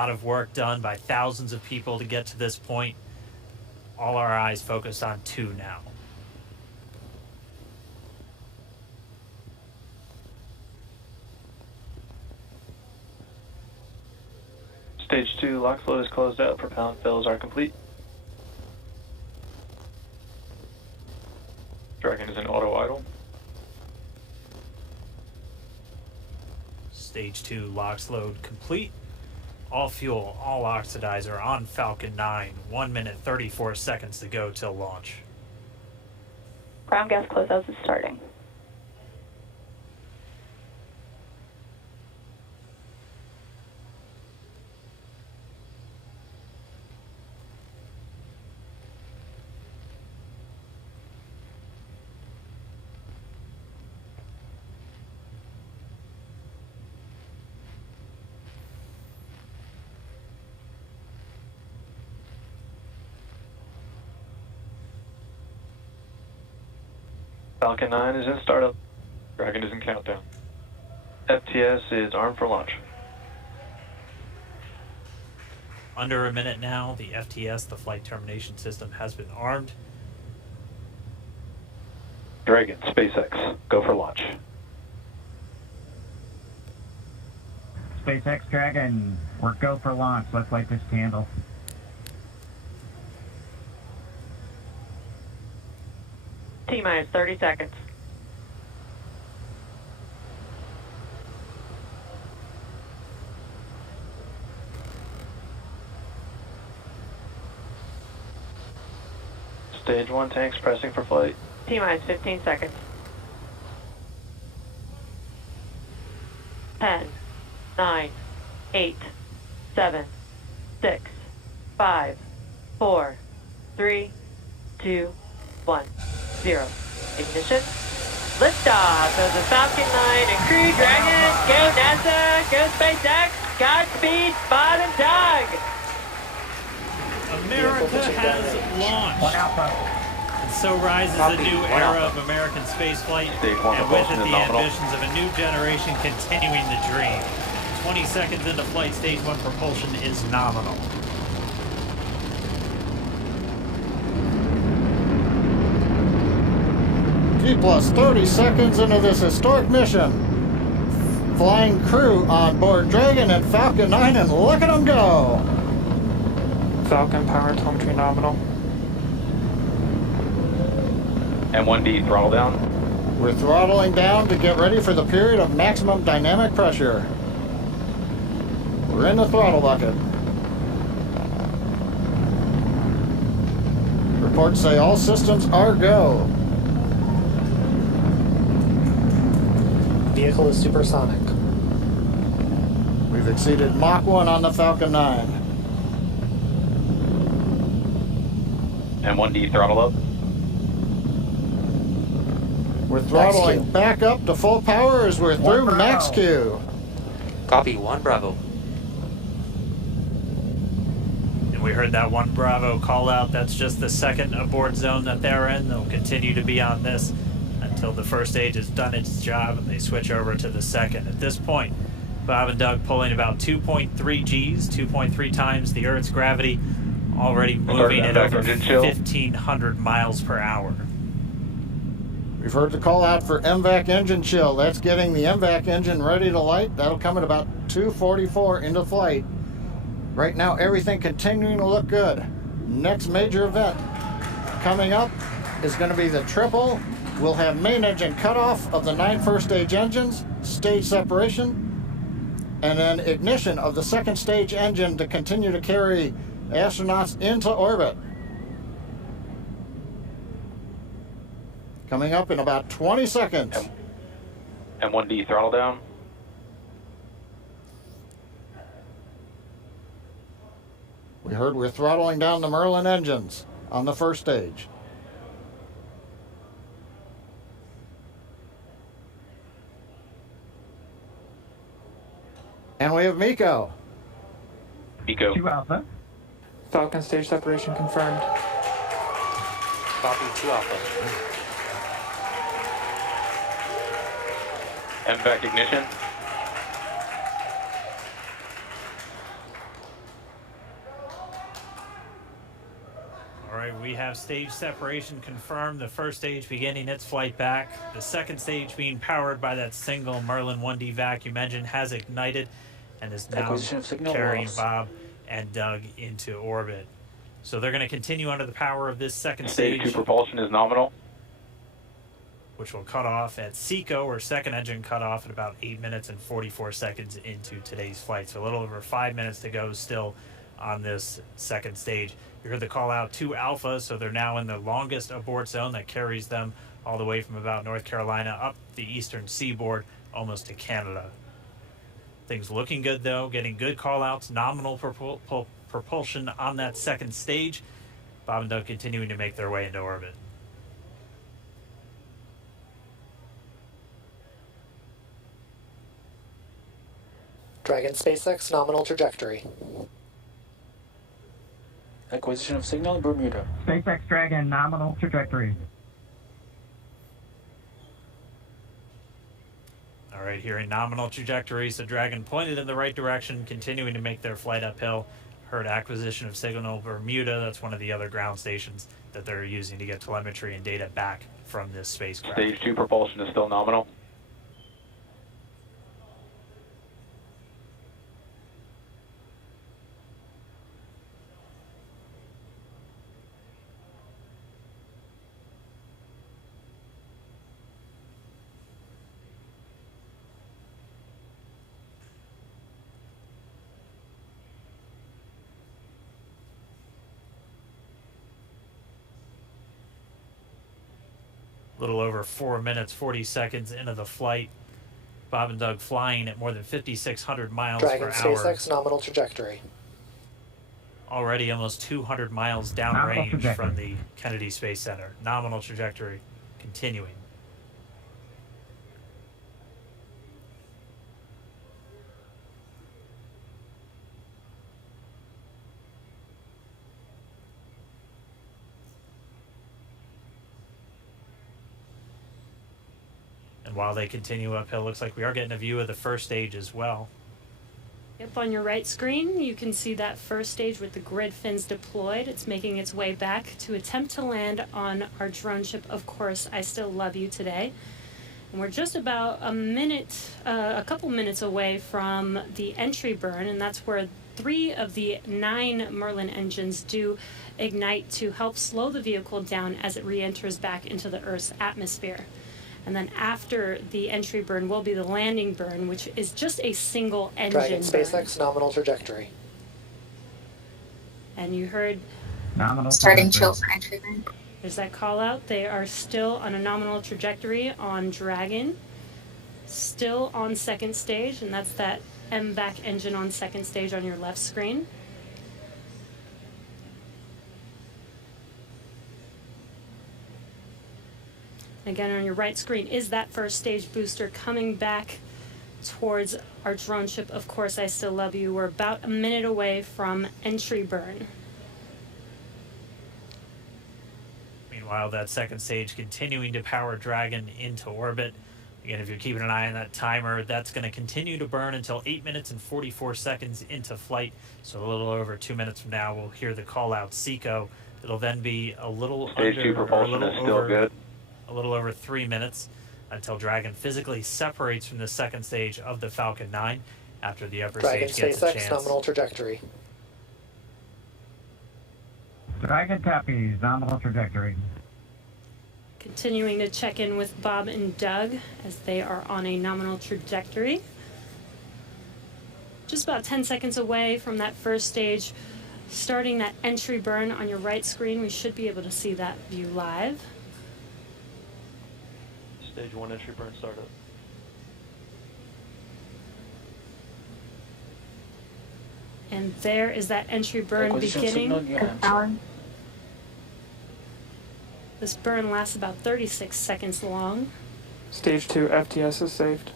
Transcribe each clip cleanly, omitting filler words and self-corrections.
lot of work done by thousands of people to get to this point. All our eyes focused on 2 now. Stage 2 lock flow is closed out. Propellant fills are complete. Dragon is in auto idle. Stage 2 LOX load complete. All fuel, all oxidizer on Falcon 9. 1 minute 34 seconds to go till launch. Ground gas closeouts is starting. Falcon 9 is in startup. Dragon is in countdown. FTS is armed for launch. Under a minute now, the FTS, the flight termination system, has been armed. Dragon, SpaceX, go for launch. SpaceX Dragon, we're go for launch. Let's light this candle. T-minus 30 seconds. Stage 1 tanks pressing for flight. T-minus 15 seconds. 10, 9, 8, 7, 6, 5, 4, 3, 2, 1, 0. Ignition. Liftoff of the Falcon 9 and Crew Dragon. Go NASA. Go SpaceX. Godspeed, Spot and Doug. America has launched. And so rises a new era of American spaceflight, and with it the ambitions of a new generation continuing the dream. 20 seconds into flight, stage 1 propulsion is nominal. T plus 30 seconds into this historic mission. Flying crew on board Dragon and Falcon 9, and look at them go! Falcon power telemetry nominal. M1D throttle down. We're throttling down to get ready for the period of maximum dynamic pressure. We're in the throttle bucket. Reports say all systems are go. Vehicle is supersonic. We've exceeded Mach 1 on the Falcon 9. M1D throttle up. We're throttling back up to full power as we're through max Q. Copy, 1 Bravo. And we heard that 1 Bravo call out. That's just the second abort zone that they're in. They'll continue to be on this until the first stage has done its job and they switch over to the second. At this point, Bob and Doug pulling about 2.3 Gs, 2.3 times the Earth's gravity, already moving at over 1,500 miles per hour. We've heard the call out for MVAC engine chill. That's getting the MVAC engine ready to light. That'll come at about 2:44 into flight. Right now, everything continuing to look good. Next major event coming up is going to be the triple. We'll have main engine cutoff of the 9 first stage engines, stage separation, and then ignition of the second stage engine to continue to carry astronauts into orbit. Coming up in about 20 seconds. M1D throttle down. We heard we're throttling down the Merlin engines on the first stage. And we have Miko. Miko. 2 Alpha. Falcon stage separation confirmed. Copy, 2 Alpha. MVAC ignition. have stage separation confirmed. The first stage beginning its flight back. The second stage, being powered by that single Merlin 1D vacuum engine, has ignited and is now Acquisition of signal carrying loss. Bob and Doug into orbit. So they're going to continue under the power of this second Stage stage, 2 propulsion is nominal. which will cut off at SECO, or second engine cut off, at about 8 minutes and 44 seconds into today's flight. So a little over 5 minutes to go still on this second stage. You heard the call out to Alpha, so they're now in the longest abort zone that carries them all the way from about North Carolina up the eastern seaboard, almost to Canada. Things looking good, though, getting good call outs, nominal propulsion on that second stage. Bob and Doug continuing to make their way into orbit. Dragon SpaceX nominal trajectory. Acquisition of signal in Bermuda. SpaceX Dragon nominal trajectory. All right, here in nominal trajectory, so Dragon pointed in the right direction, continuing to make their flight uphill. Heard acquisition of signal Bermuda. That's one of the other ground stations that they're using to get telemetry and data back from this spacecraft. Stage 2 propulsion is still nominal. A little over 4 minutes, 40 seconds into the flight. Bob and Doug flying at more than 5,600 miles Dragon per hour. SpaceX nominal trajectory. Already almost 200 miles Nominal downrange trajectory. from the Kennedy Space Center. Nominal trajectory continuing. And while they continue uphill, looks like we are getting a view of the first stage as well. Yep, on your right screen, you can see that first stage with the grid fins deployed. It's making its way back to attempt to land on our drone ship, Of Course, I Still Love You today. And we're just about a couple minutes away from the entry burn, and that's where 3 of the 9 Merlin engines do ignite to help slow the vehicle down as it re-enters back into the Earth's atmosphere. And then after the entry burn will be the landing burn, which is just a single engine Dragon burn. SpaceX nominal trajectory. And you heard Nominal Starting trajectory. chill for entry burn. there's that call out. They are still on a nominal trajectory on Dragon, still on second stage, and that's that MVAC engine on second stage on your left screen. Again, on your right screen is that first stage booster coming back towards our drone ship, Of Course, I Still Love You. We're about a minute away from entry burn. Meanwhile, that second stage continuing to power Dragon into orbit. Again, if you're keeping an eye on that timer, that's going to continue to burn until 8 minutes and 44 seconds into flight. So a little over 2 minutes from now, we'll hear the call out SECO. It'll then be a little Stage 2 under, or a propulsion little is still over, good. a little over 3 minutes until Dragon physically separates from the second stage of the Falcon 9 after the upper Dragon stage gets a SpaceX chance. nominal trajectory. Dragon copies nominal trajectory. Continuing to check in with Bob and Doug as they are on a nominal trajectory. Just about 10 seconds away from that first stage, starting that entry burn on your right screen. We should be able to see that view live. Stage 1 entry burn startup. And there is that entry burn Acquisition of signal in beginning. New Hampshire. This burn lasts about 36 seconds long. Stage 2 FTS is saved.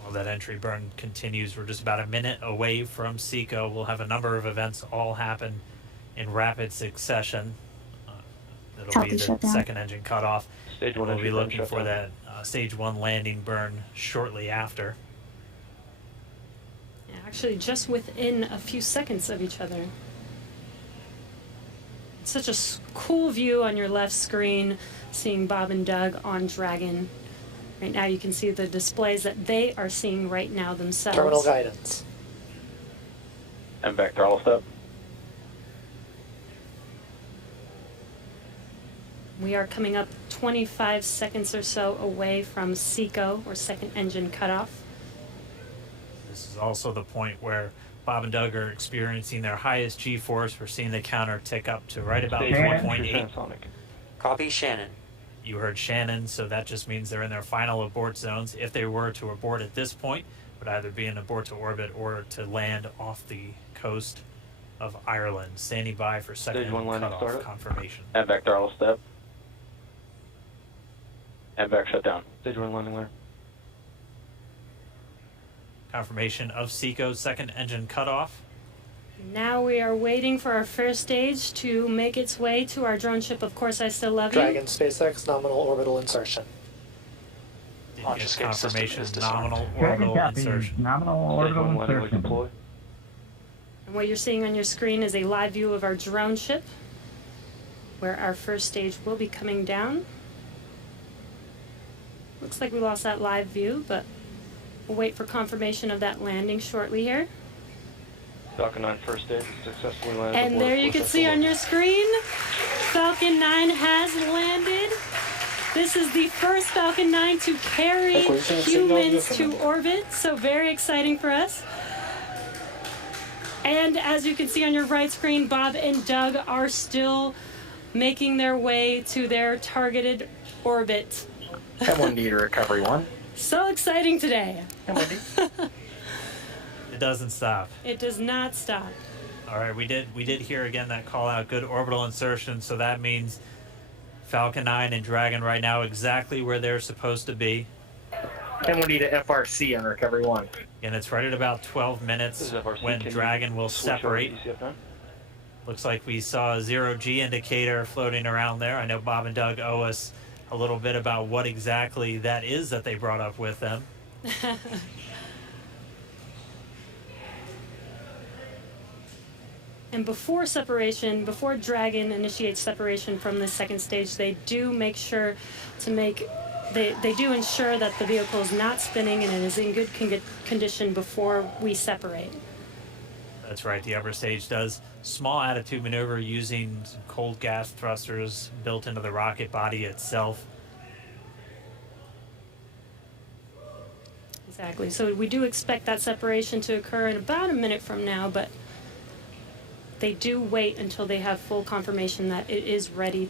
While that entry burn continues, we're just about a minute away from SECO. We'll have a number of events all happen in rapid succession. It'll Copy, be the shutdown. second engine cutoff. Stage 1 We'll engine be burn looking for shutdown. that stage 1 landing burn shortly after. Yeah, actually, just within a few seconds of each other. It's such a cool view on your left screen, seeing Bob and Doug on Dragon. Right now, you can see the displays that they are seeing right now themselves. Terminal guidance. MVAC throttle step. We are coming up 25 seconds or so away from SECO, or second engine cutoff. This is also the point where Bob and Doug are experiencing their highest G-force. We're seeing the counter tick up to right about Stage 1 entry 1.8. transonic. Copy, Shannon. You heard Shannon, so that just means they're in their final abort zones. If they were to abort at this point, it would either be an abort to orbit or to land off the coast of Ireland. Standing by for second Stage 1 engine landing cutoff startup. confirmation. MVAC throttle step. MVAC shutdown. Stage 1 landing layer. Confirmation of SECO's second engine cutoff. Now we are waiting for our first stage to make its way to our drone ship. Of course, I still love you. Dragon SpaceX nominal orbital insertion. Did Launch get escape system confirmation is of disarmed. nominal Dragon orbital copy. insertion. Nominal Stage orbital 1 landing leg insertion. deploy. And what you're seeing on your screen is a live view of our drone ship, where our first stage will be coming down. Looks like we lost that live view, but we'll wait for confirmation of that landing shortly here. Falcon 9 first stage successfully landed. And aboard there you can course see SL1. on your screen, Falcon 9 has landed. This is the first Falcon 9 to carry humans to orbit, so very exciting for us. And as you can see on your right screen, Bob and Doug are still making their way to their targeted orbit. M1D to recovery 1. So exciting today. It doesn't stop. It does not stop. All right, we did hear again that call out, good orbital insertion, so that means Falcon 9 and Dragon right now exactly where they're supposed to be. M1D to FRC on recovery 1. And it's right at about 12 This minutes is FRC. when Can you Dragon will switch over to separate. ECF9? Looks like we saw a 0G indicator floating around there. I know Bob and Doug owe us a little bit about what exactly that is that they brought up with them. And before separation, before Dragon initiates separation from the second stage, they do make sure to they do ensure that the vehicle is not spinning and it is in good condition before we separate. That's right, the upper stage does small attitude maneuver using some cold gas thrusters built into the rocket body itself. Exactly. So we do expect that separation to occur in about a minute from now, but they do wait until they have full confirmation that it is ready